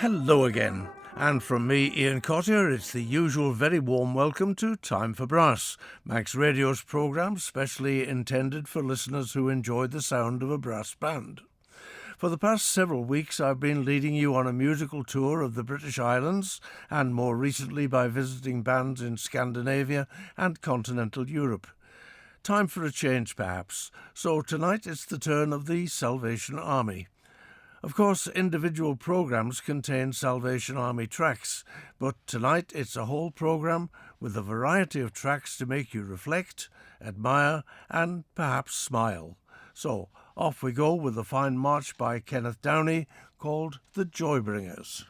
Hello again, and from me, Ian Cottier, it's the usual very warm welcome to Time for Brass, Max Radio's programme specially intended for listeners who enjoy the sound of a brass band. For the past several weeks I've been leading you on a musical tour of the British Islands, and more recently by visiting bands in Scandinavia and continental Europe. Time for a change perhaps, so tonight it's the turn of the Salvation Army. Of course, individual programmes contain Salvation Army tracks, but tonight it's a whole programme with a variety of tracks to make you reflect, admire and perhaps smile. So, off we go with a fine march by Kenneth Downey called The Joybringers.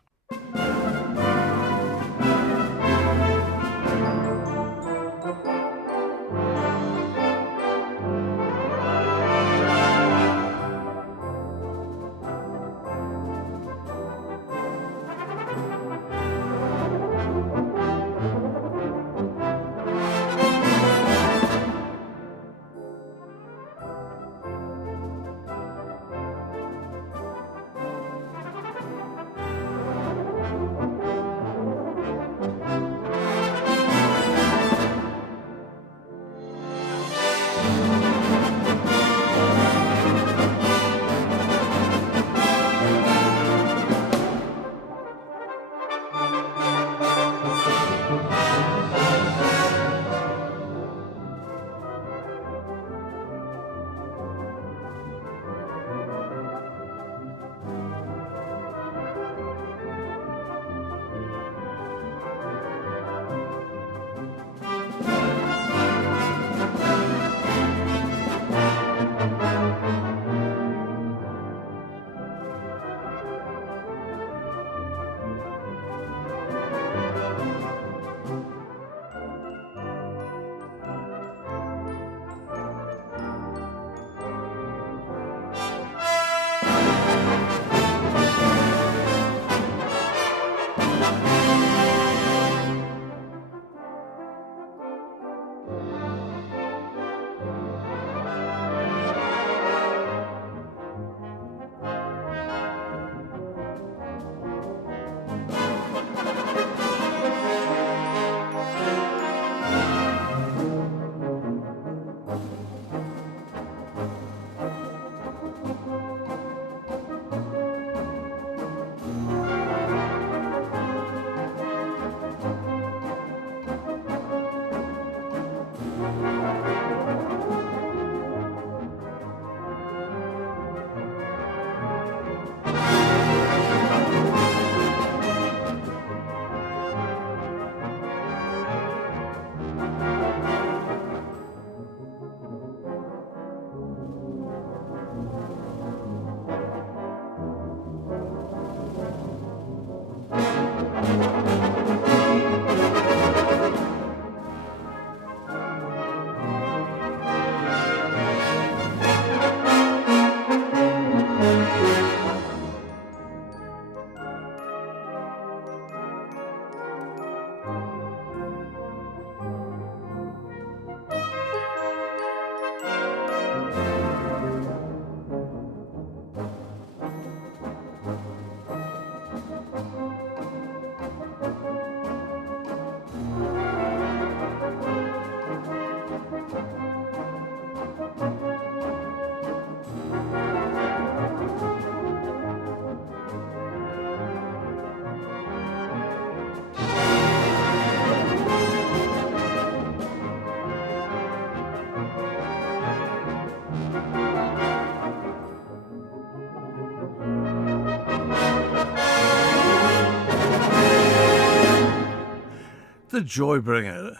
The Joybringer.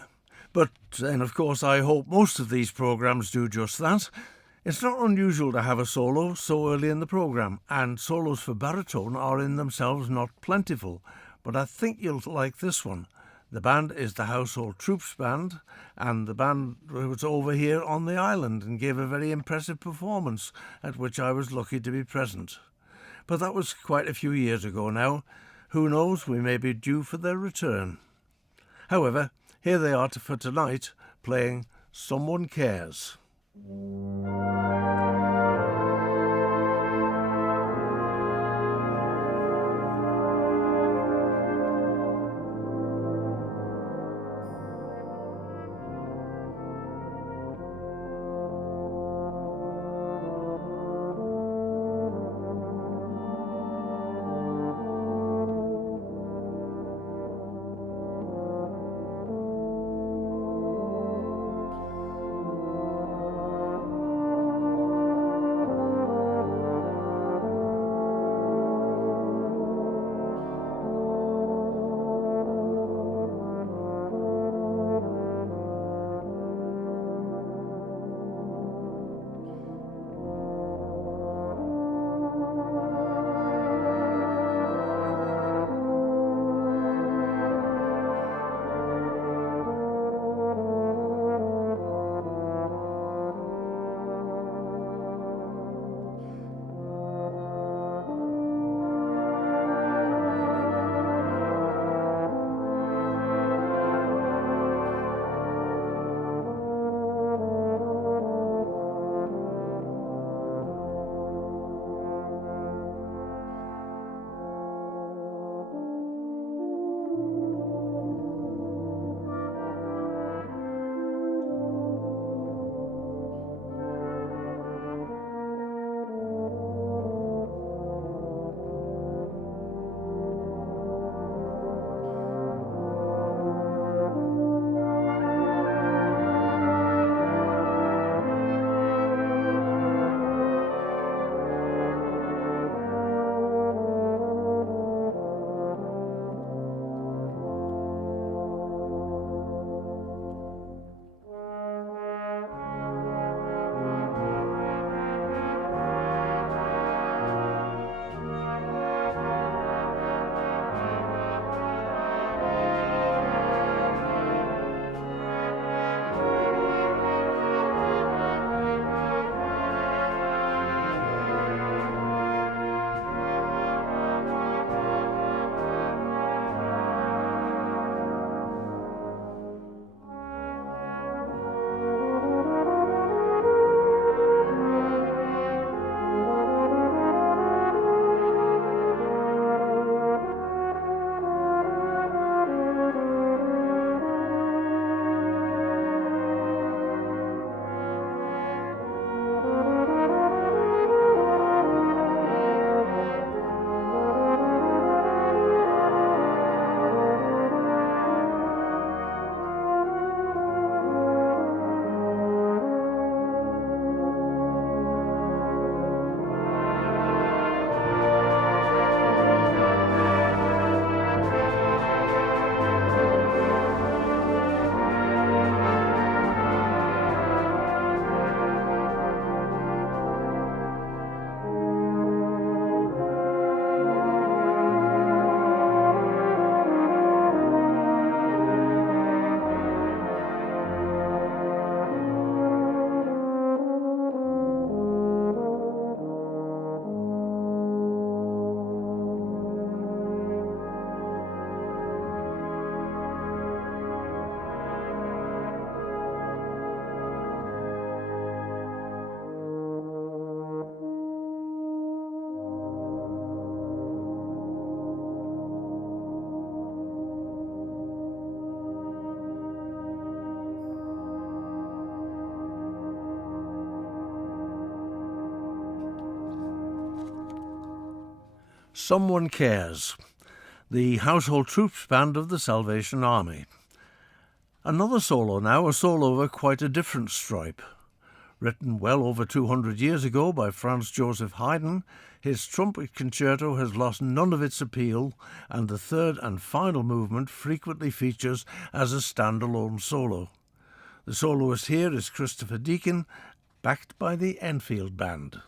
But then, of course, I hope most of these programmes do just that. It's not unusual to have a solo so early in the programme, and solos for baritone are in themselves not plentiful, but I think you'll like this one. The band is the Household Troops Band, and the band was over here on the island and gave a very impressive performance at which I was lucky to be present. But that was quite a few years ago now. Who knows, we may be due for their return. However, here they are for tonight, playing Someone Cares. Someone Cares, the household troops band of the Salvation Army. Another solo now, a solo of quite a different stripe. Written well over 200 years ago by Franz Joseph Haydn, his trumpet concerto has lost none of its appeal, and the third and final movement frequently features as a standalone solo. The soloist here is Christopher Deacon, backed by the Enfield Band.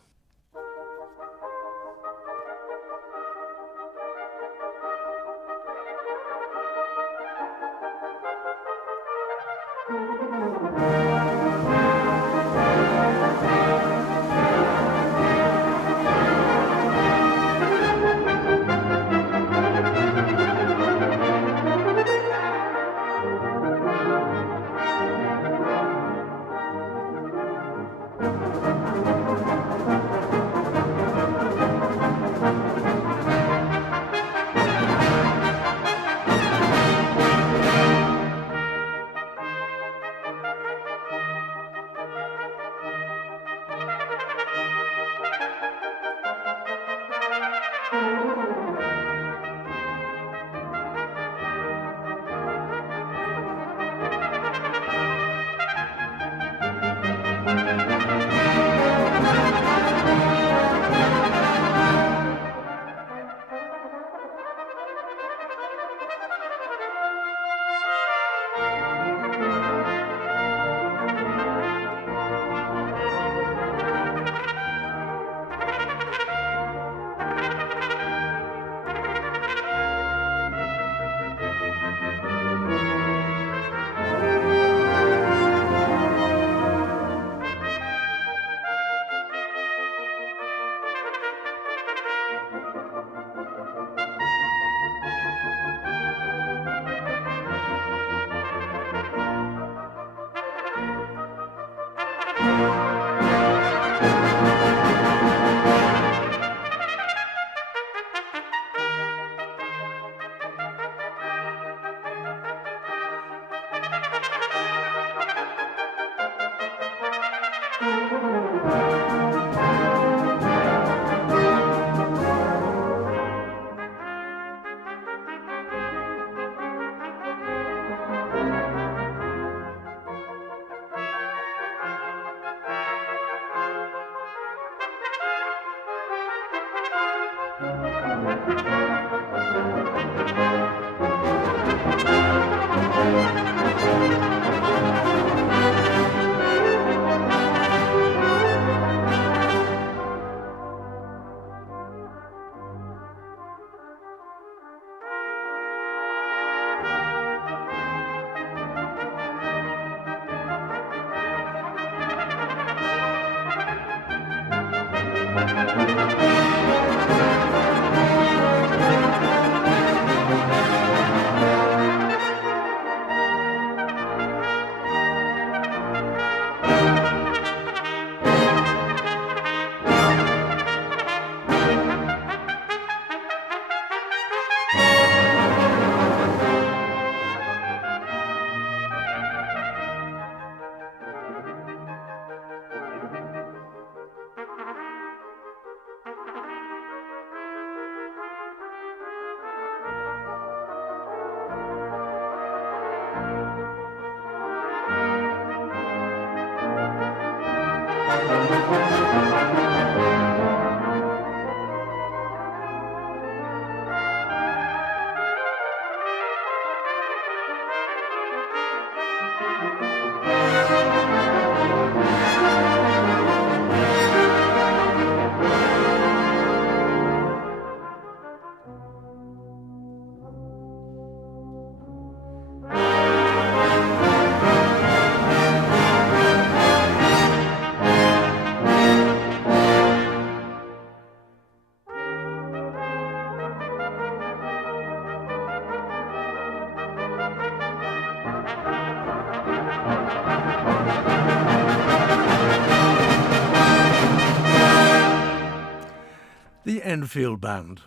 The Enfield Band.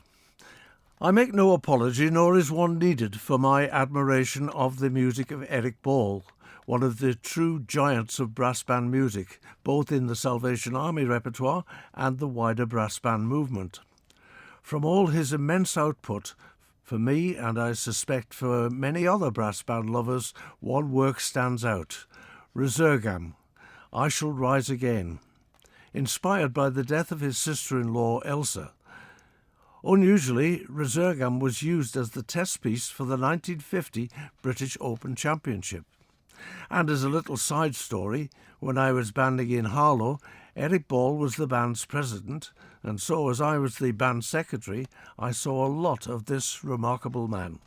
I make no apology, nor is one needed, for my admiration of the music of Eric Ball, one of the true giants of brass band music, both in the Salvation Army repertoire and the wider brass band movement. From all his immense output, for me, and I suspect for many other brass band lovers, one work stands out: Resurgam, I Shall Rise Again, inspired by the death of his sister-in-law Elsa. Unusually, Resurgam was used as the test piece for the 1950 British Open Championship. And as a little side story, when I was banding in Harlow, Eric Ball was the band's president, and so as I was the band secretary, I saw a lot of this remarkable man.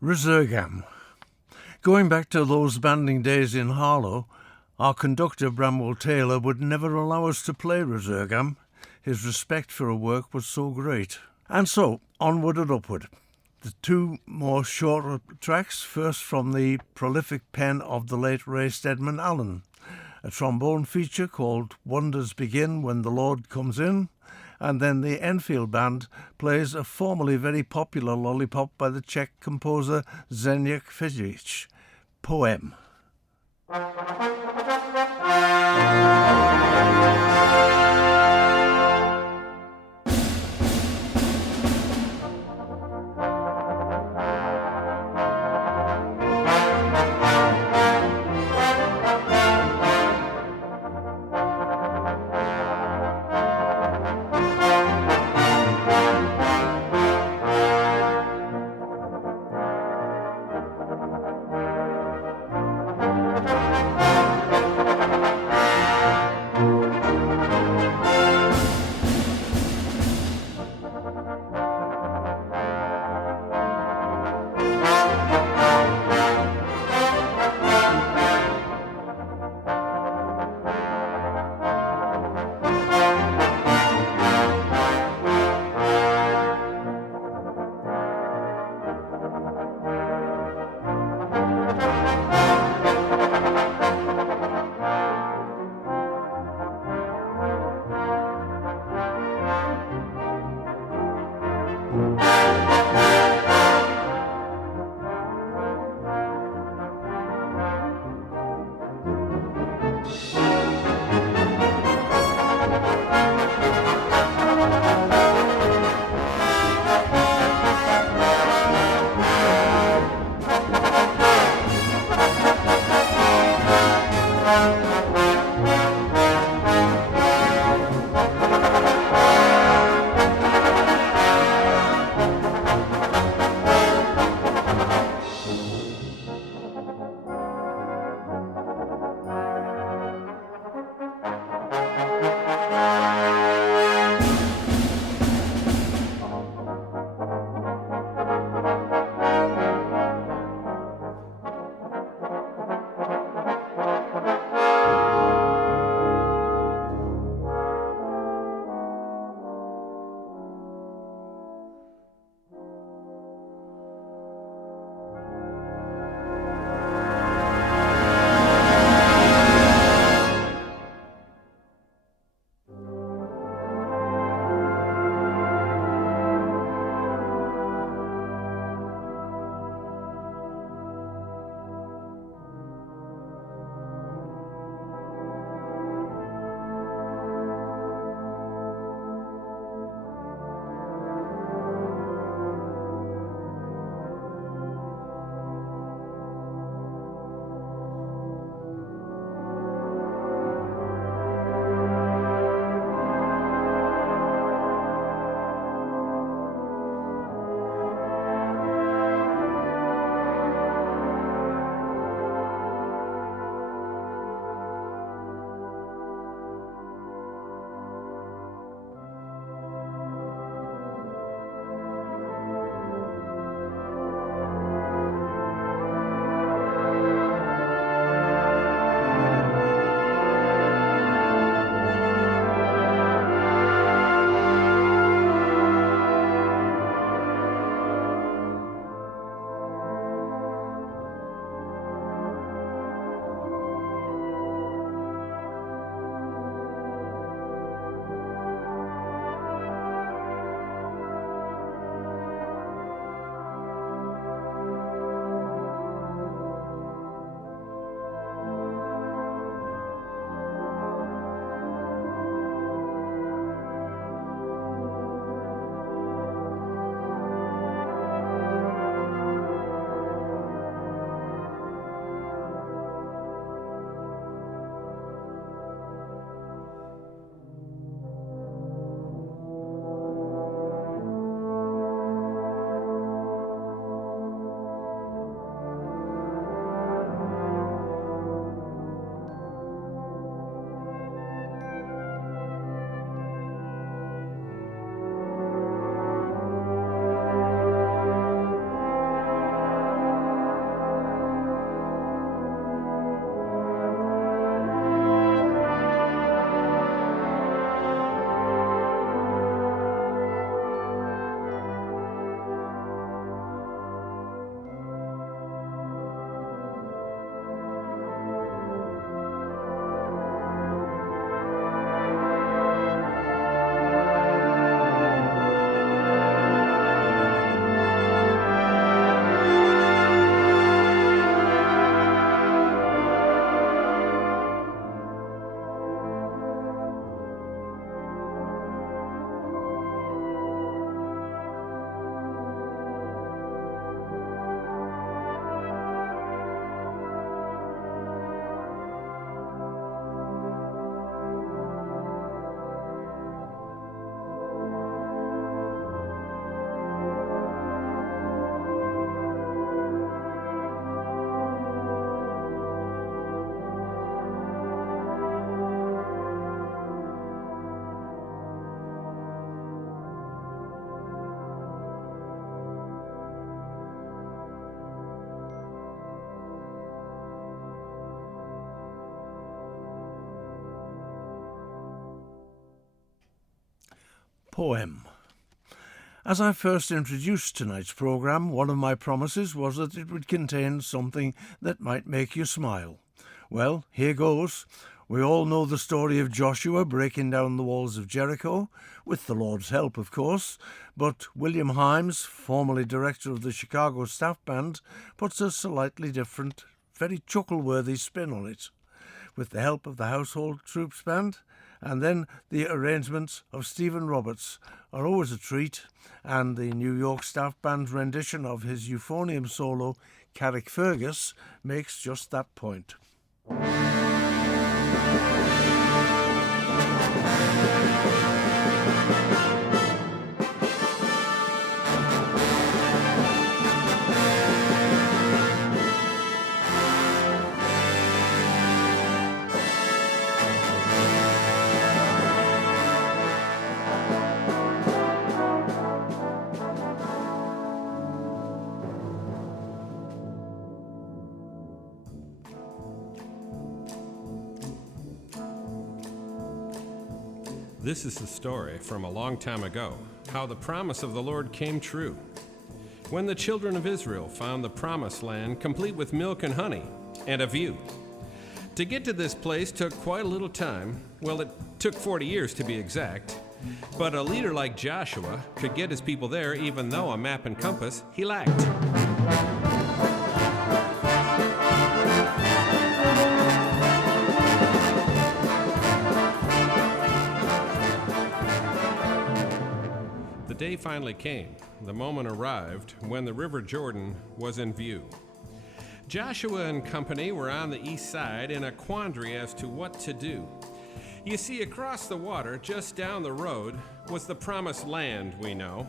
Resurgam. Going back to those banding days in Harlow, our conductor Bramwell Taylor would never allow us to play Resurgam. His respect for a work was so great. And so, onward and upward. The two more shorter tracks, first from the prolific pen of the late Ray Steadman Allen, a trombone feature called Wonders Begin When the Lord Comes In, and then the Enfield Band plays a formerly very popular lollipop by the Czech composer Zdeněk Fijic, Poem. poem. As I first introduced tonight's programme, one of my promises was that it would contain something that might make you smile. Well, here goes. We all know the story of Joshua breaking down the walls of Jericho, with the Lord's help, of course, but William Himes, formerly director of the Chicago Staff Band, puts a slightly different, very chuckle-worthy spin on it. With the help of the Household Troops Band, and then the arrangements of Stephen Roberts are always a treat, and the New York Staff Band's rendition of his euphonium solo, Carrickfergus, makes just that point. This is the story from a long time ago, how the promise of the Lord came true. When the children of Israel found the promised land complete with milk and honey and a view. To get to this place took quite a little time. Well, it took 40 years to be exact. But a leader like Joshua could get his people there even though a map and compass he lacked. The day finally came. The moment arrived when the River Jordan was in view. Joshua and company were on the east side in a quandary as to what to do. You see, across the water, just down the road, was the promised land, we know.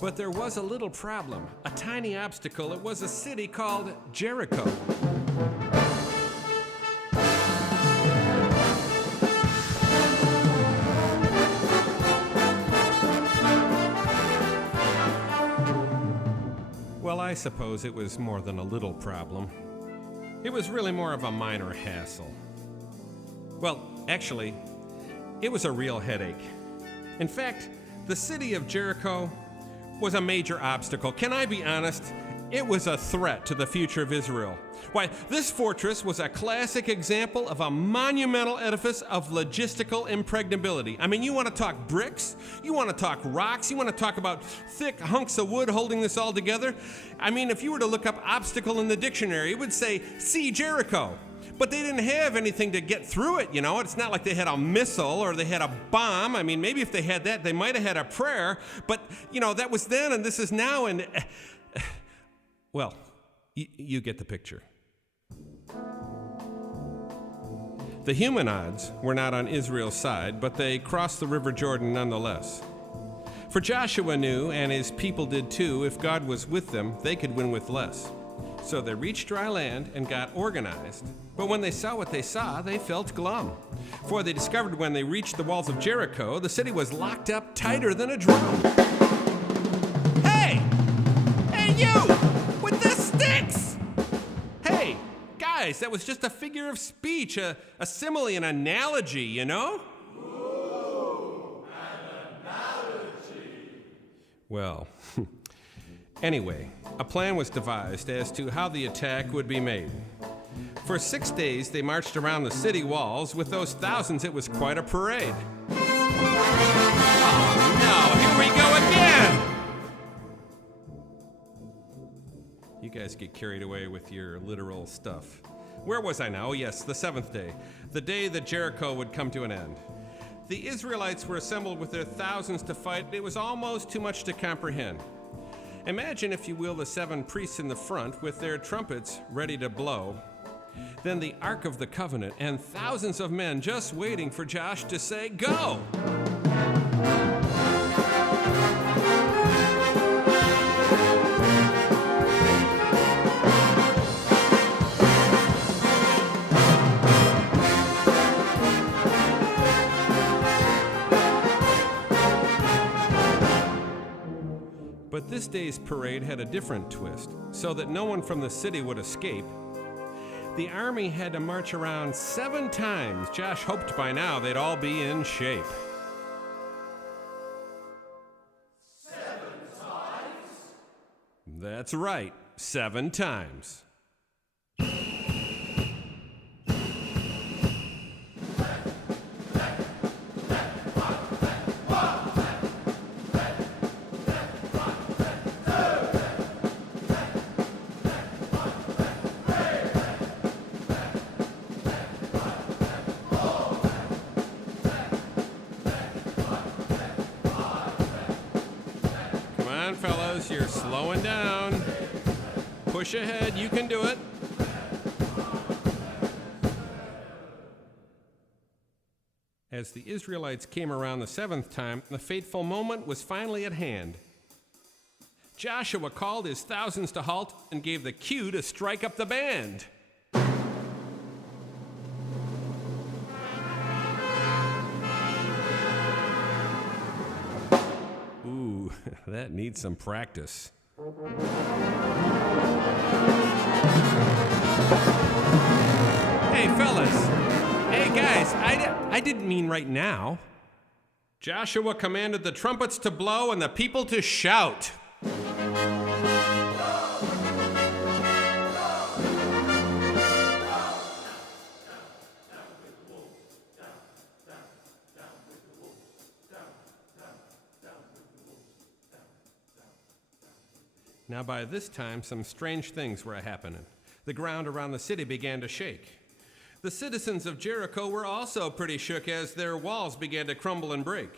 But there was a little problem, a tiny obstacle. It was a city called Jericho. Well, I suppose it was more than a little problem. It was really more of a minor hassle. Well, actually, it was a real headache. In fact, the city of Jericho was a major obstacle. Can I be honest? It was a threat to the future of Israel. Why, this fortress was a classic example of a monumental edifice of logistical impregnability. I mean, you want to talk bricks? You want to talk rocks? You want to talk about thick hunks of wood holding this all together? I mean, if you were to look up obstacle in the dictionary, it would say, see Jericho. But they didn't have anything to get through it, you know. It's not like they had a missile or they had a bomb. I mean, maybe if they had that, they might have had a prayer. But, you know, that was then and this is now. And, well, you get the picture. The human odds were not on Israel's side, but they crossed the River Jordan nonetheless. For Joshua knew, and his people did too, if God was with them, they could win with less. So they reached dry land and got organized. But when they saw what they saw, they felt glum. For they discovered when they reached the walls of Jericho, the city was locked up tighter than a drum. Hey! Hey, you! With the sticks! Hey, guys, that was just a figure of speech, a simile, an analogy, you know? Ooh, an analogy. Well, anyway, a plan was devised as to how the attack would be made. For 6 days, they marched around the city walls. With those thousands, it was quite a parade. Oh, no, here we go again! You guys get carried away with your literal stuff. Where was I now? Oh, yes, the seventh day, the day that Jericho would come to an end. The Israelites were assembled with their thousands to fight. It was almost too much to comprehend. Imagine, if you will, the 7 priests in the front with their trumpets ready to blow. Then the Ark of the Covenant and thousands of men just waiting for Josh to say, go! But this day's parade had a different twist, so that no one from the city would escape. The army had to march around 7 times. Josh hoped by now they'd all be in shape. That's right, 7 times. Come on, fellows, you're slowing down. Push ahead, you can do it. As the Israelites came around the 7th time, the fateful moment was finally at hand. Joshua called his thousands to halt and gave the cue to strike up the band. Ooh, that needs some practice. Hey, fellas. Hey, guys, I didn't mean right now. Joshua commanded the trumpets to blow and the people to shout. Now, by this time, some strange things were happening. The ground around the city began to shake. The citizens of Jericho were also pretty shook as their walls began to crumble and break.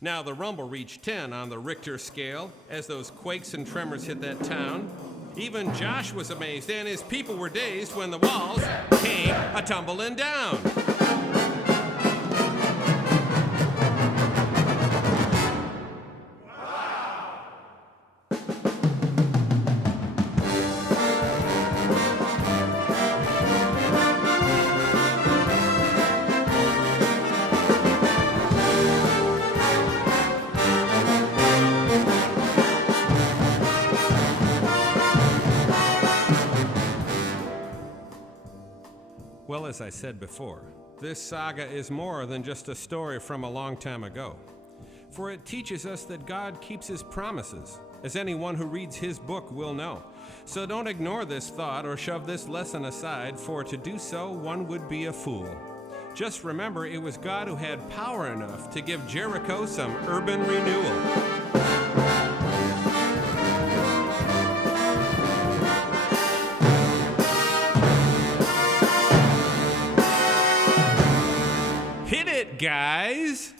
Now, the rumble reached 10 on the Richter scale as those quakes and tremors hit that town. Even Josh was amazed, and his people were dazed when the walls came a-tumbling down. Well, as I said before, this saga is more than just a story from a long time ago, for it teaches us that God keeps his promises, as anyone who reads his book will know. So don't ignore this thought or shove this lesson aside, for to do so, one would be a fool. Just remember, it was God who had power enough to give Jericho some urban renewal. Hit it, guys!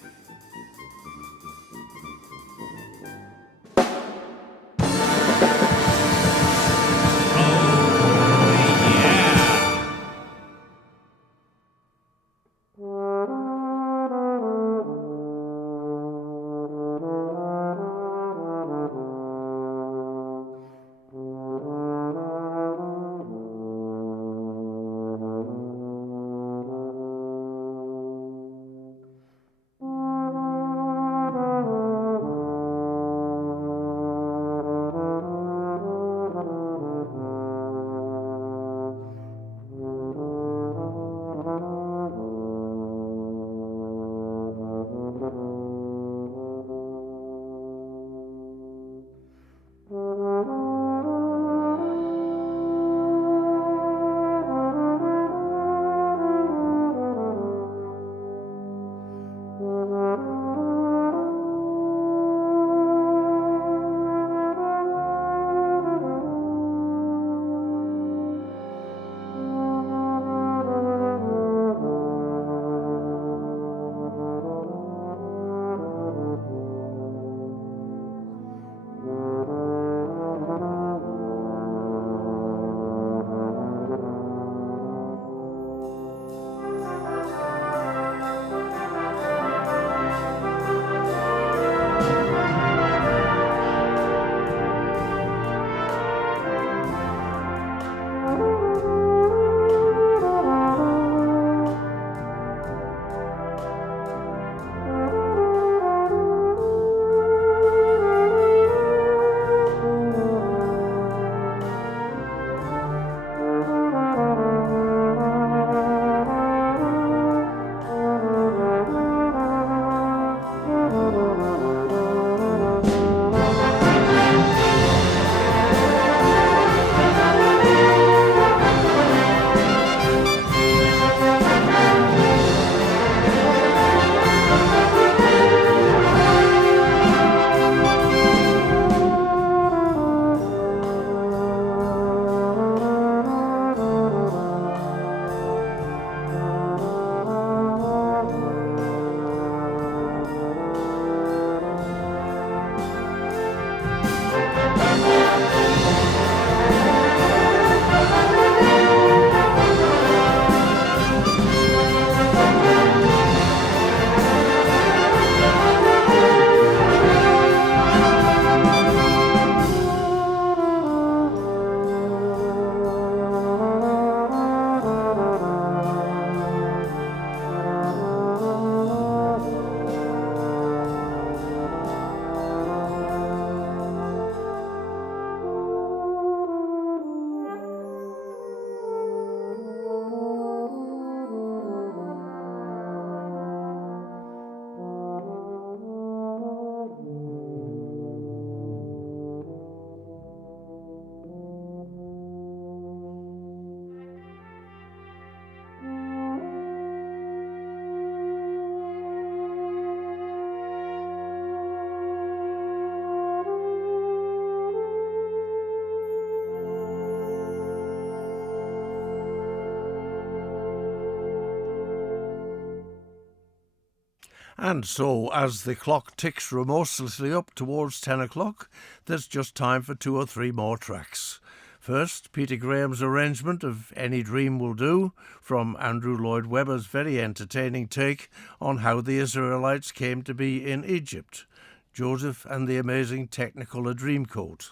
And so, as the clock ticks remorselessly up towards 10 o'clock, there's just time for 2 or 3 more tracks. First, Peter Graham's arrangement of Any Dream Will Do, from Andrew Lloyd Webber's very entertaining take on how the Israelites came to be in Egypt, Joseph and the Amazing Technicolor Dreamcoat.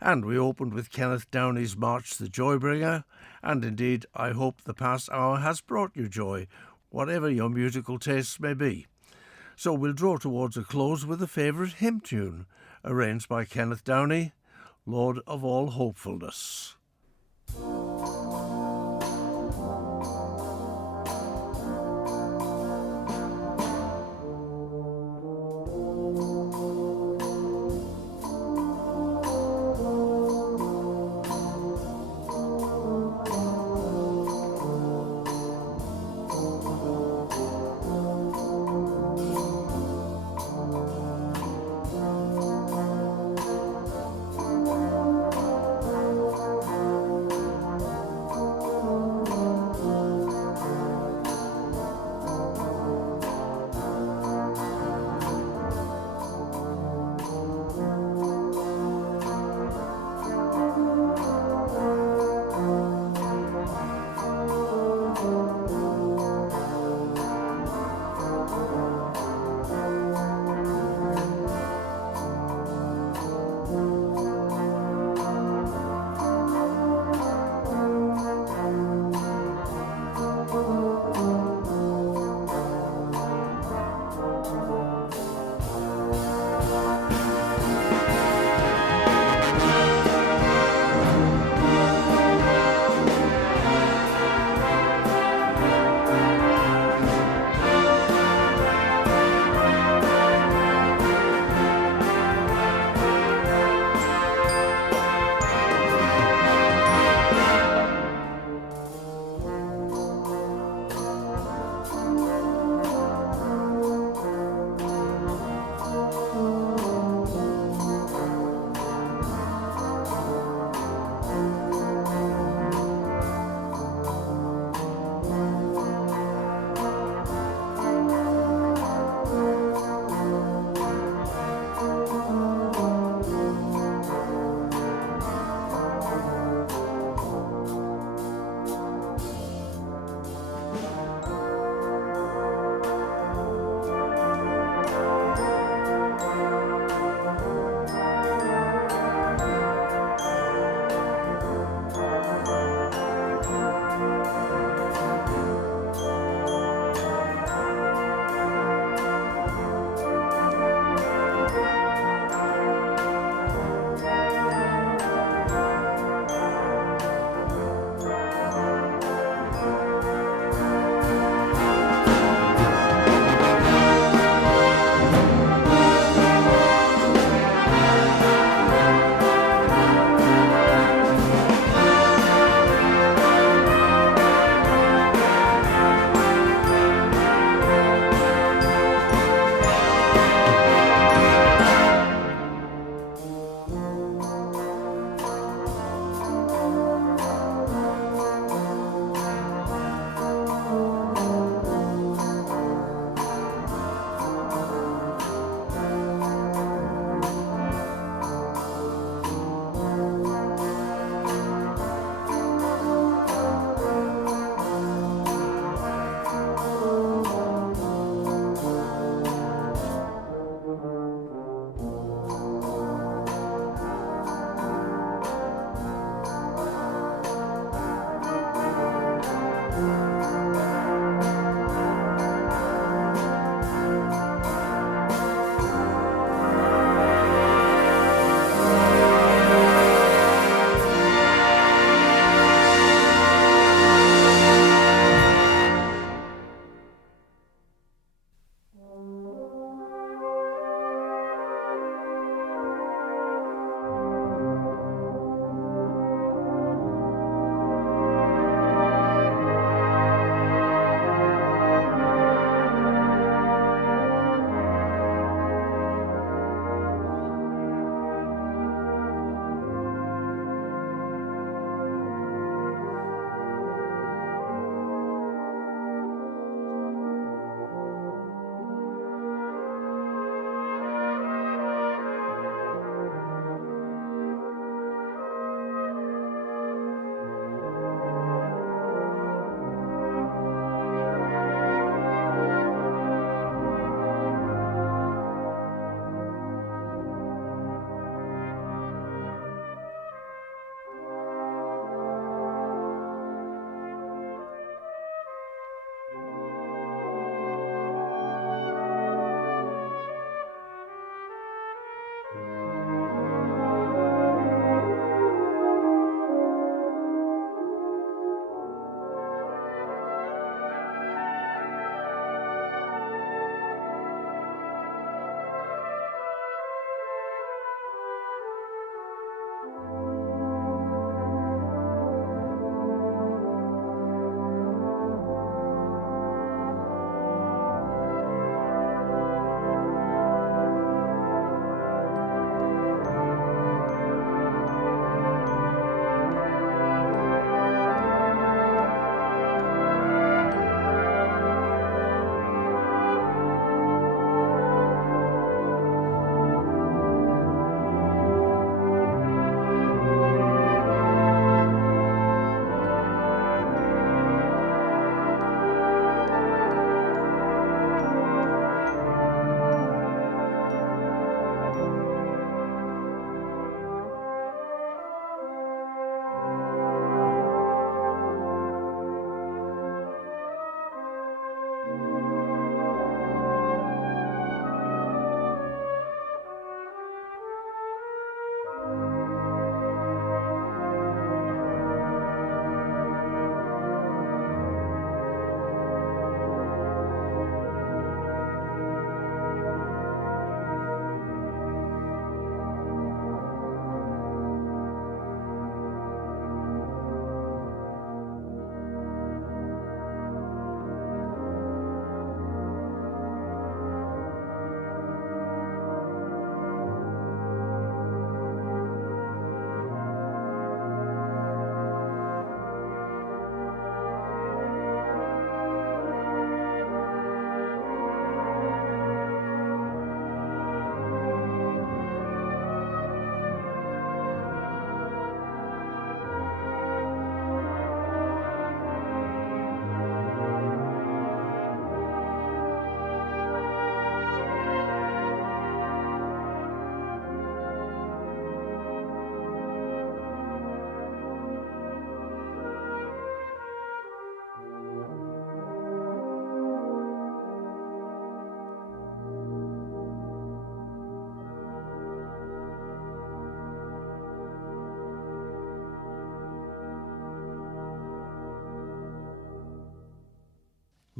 And we opened with Kenneth Downey's March the Joybringer, and indeed I hope the past hour has brought you joy, whatever your musical tastes may be. So we'll draw towards a close with a favourite hymn tune, arranged by Kenneth Downey, Lord of All Hopefulness.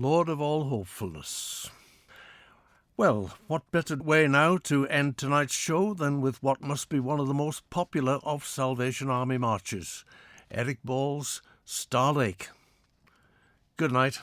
Lord of all hopefulness. Well, what better way now to end tonight's show than with what must be one of the most popular of Salvation Army marches, Eric Ball's Star Lake. Good night.